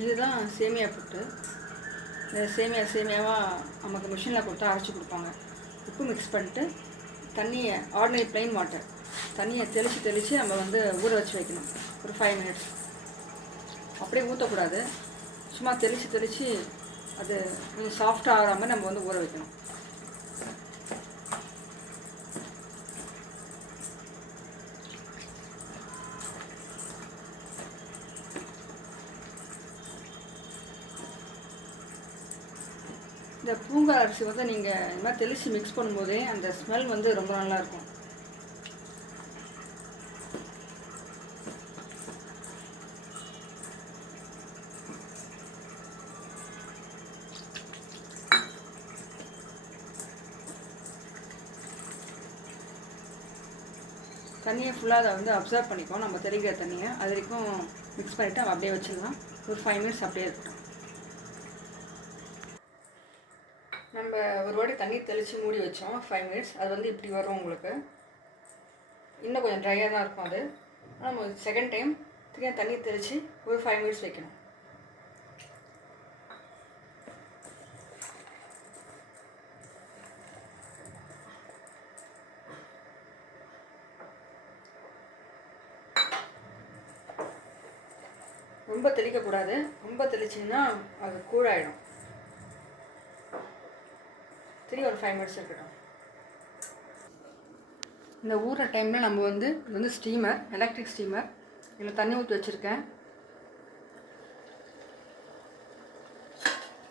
இதுதான் சேமியா புட்டு. இந்த சேமியாவாக நமக்கு மிஷினில் கொடுத்தா அரைச்சி கொடுப்பாங்க. உப்பு மிக்ஸ் பண்ணிட்டு தண்ணியை ஆர்டினரி ப்ளைன் வாட்டர் தண்ணியை தெளித்து நம்ம ஊற வச்சு வைக்கணும். ஒரு 5 மினிட்ஸ். அப்படியே ஊற்றக்கூடாது. சும்மா தெளித்து அது கொஞ்சம் சாஃப்டாக ஆகிற மாதிரி நம்ம ஊற வைக்கணும். இந்த பூங்கார் அரிசி நீங்கள் இந்த மாதிரி தெளித்து மிக்ஸ் பண்ணும்போதே அந்த ஸ்மெல் ரொம்ப நல்லாயிருக்கும். தண்ணியை ஃபுல்லாக அதை அப்சர்வ் பண்ணிப்போம். நம்ம தெளிக்கிற தண்ணியை அது வரைக்கும் மிக்ஸ் பண்ணிவிட்டு அப்படியே வச்சிடலாம். ஒரு 5 மினிட்ஸ் அப்படியே இருக்கட்டும். நம்ம ஒரு வாட்டி தண்ணி தெளித்து மூடி வச்சோம் 5 மினிட்ஸ். அது இப்படி வரும். உங்களுக்கு இன்னும் கொஞ்சம் ட்ரையாக தான் இருக்கும். அது நம்ம செகண்ட் டைம் திரும்ப தண்ணி தெளித்து ஒரு 5 மினிட்ஸ் வைக்கணும். ரொம்ப தெளிக்கக்கூடாது. ரொம்ப தெளிச்சிங்கன்னா அது கூழாயிடும். திரும்பி ஒரு 5 மினிட்ஸ் இருக்கட்டும். இந்த ஊறுற டைமில் நம்ம இது ஸ்டீமர், எலக்ட்ரிக் ஸ்டீமர். இதில் தண்ணி ஊற்றி வச்சுருக்கேன்.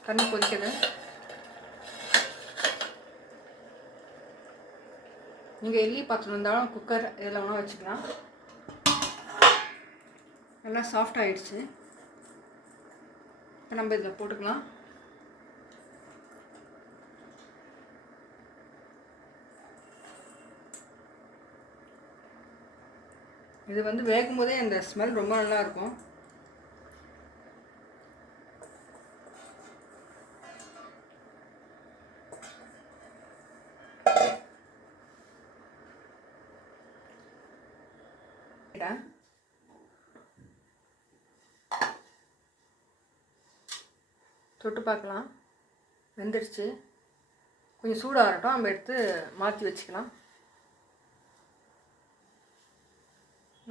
தண்ணி கொதிக்குது. நீங்கள் எள்ளி பாத்திரம் இருந்தாலும் குக்கர் இதில் வேணால் வச்சுக்கலாம். நல்லா சாஃப்ட் ஆகிடுச்சு. இப்போ நம்ம இதில் போட்டுக்கலாம். இது வேகும் போதே அந்த ஸ்மெல் ரொம்ப நல்லா இருக்கும். தொட்டு பார்க்கலாம். வெந்துடுச்சு. கொஞ்சம் சூடாகட்டும். நம்ம எடுத்து மாற்றி வச்சுக்கலாம்.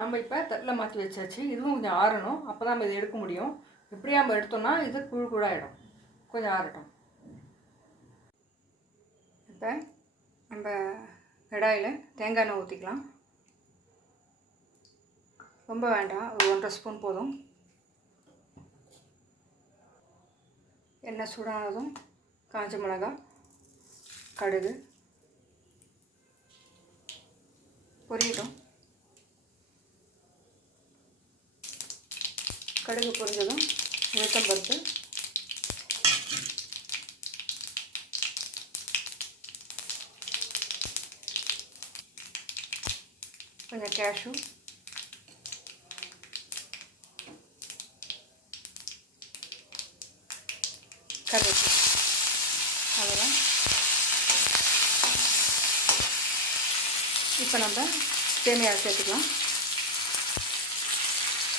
நம்ம இப்போ தட்டில் மாற்றி வச்சாச்சு. இதுவும் கொஞ்சம் ஆறணும். அப்போ தான் நம்ம இதை எடுக்க முடியும். இப்படியே நம்ம எடுத்தோம்னா இது கூழாயிடும். கொஞ்சம் ஆறட்டும். இப்போ நம்ம கடாயில் தேங்காய் எண்ணெய் ஊற்றிக்கலாம். ரொம்ப வேண்டாம், ஒரு 1.5 ஸ்பூன் போதும். எண்ணெய் சூடானதும் காஞ்ச மிளகாய், கடுகு பொரியட்டும். கடுகு பொரிஞ்சதும் உளுத்தம்பருப்பு, கொஞ்சம் கேஷ்யூ, கருவேப்பிலை. அவ்வளோதான். இப்போ நம்ம சேமியா சேர்த்துக்கலாம்.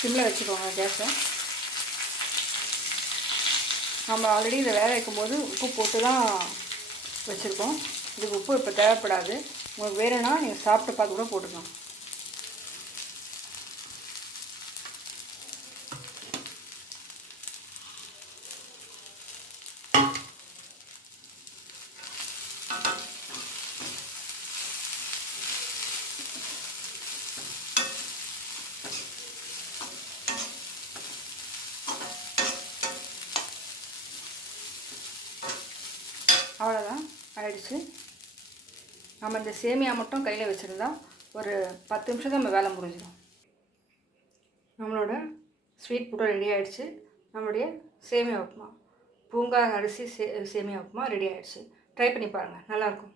சிம்மில் வச்சுக்கோங்க கேஸை. நம்ம ஆல்ரெடி இதை வேக வைக்கும்போது உப்பு போட்டு தான் வச்சுருக்கோம். இதுக்கு உப்பு இப்போ தேவைப்படாது. உங்களுக்கு வேணும்னா நீங்கள் சாப்பிட்டு பார்த்து கூட போட்டுக்கலாம். அவ்வளோதான், ஆயிடுச்சு. நம்ம இந்த சேமியா மட்டும் கையில் வச்சுருந்தா ஒரு 10 நிமிஷம் நம்ம வேலை முடிஞ்சிடும். நம்மளோட ஸ்வீட் புட்டு ரெடி ஆகிடுச்சு. நம்மளுடைய சேமியா உப்புமா, பூங்கார் அரிசி சேமியா உப்புமா ரெடி ஆகிடுச்சு. ட்ரை பண்ணி பாருங்கள், நல்லாயிருக்கும்.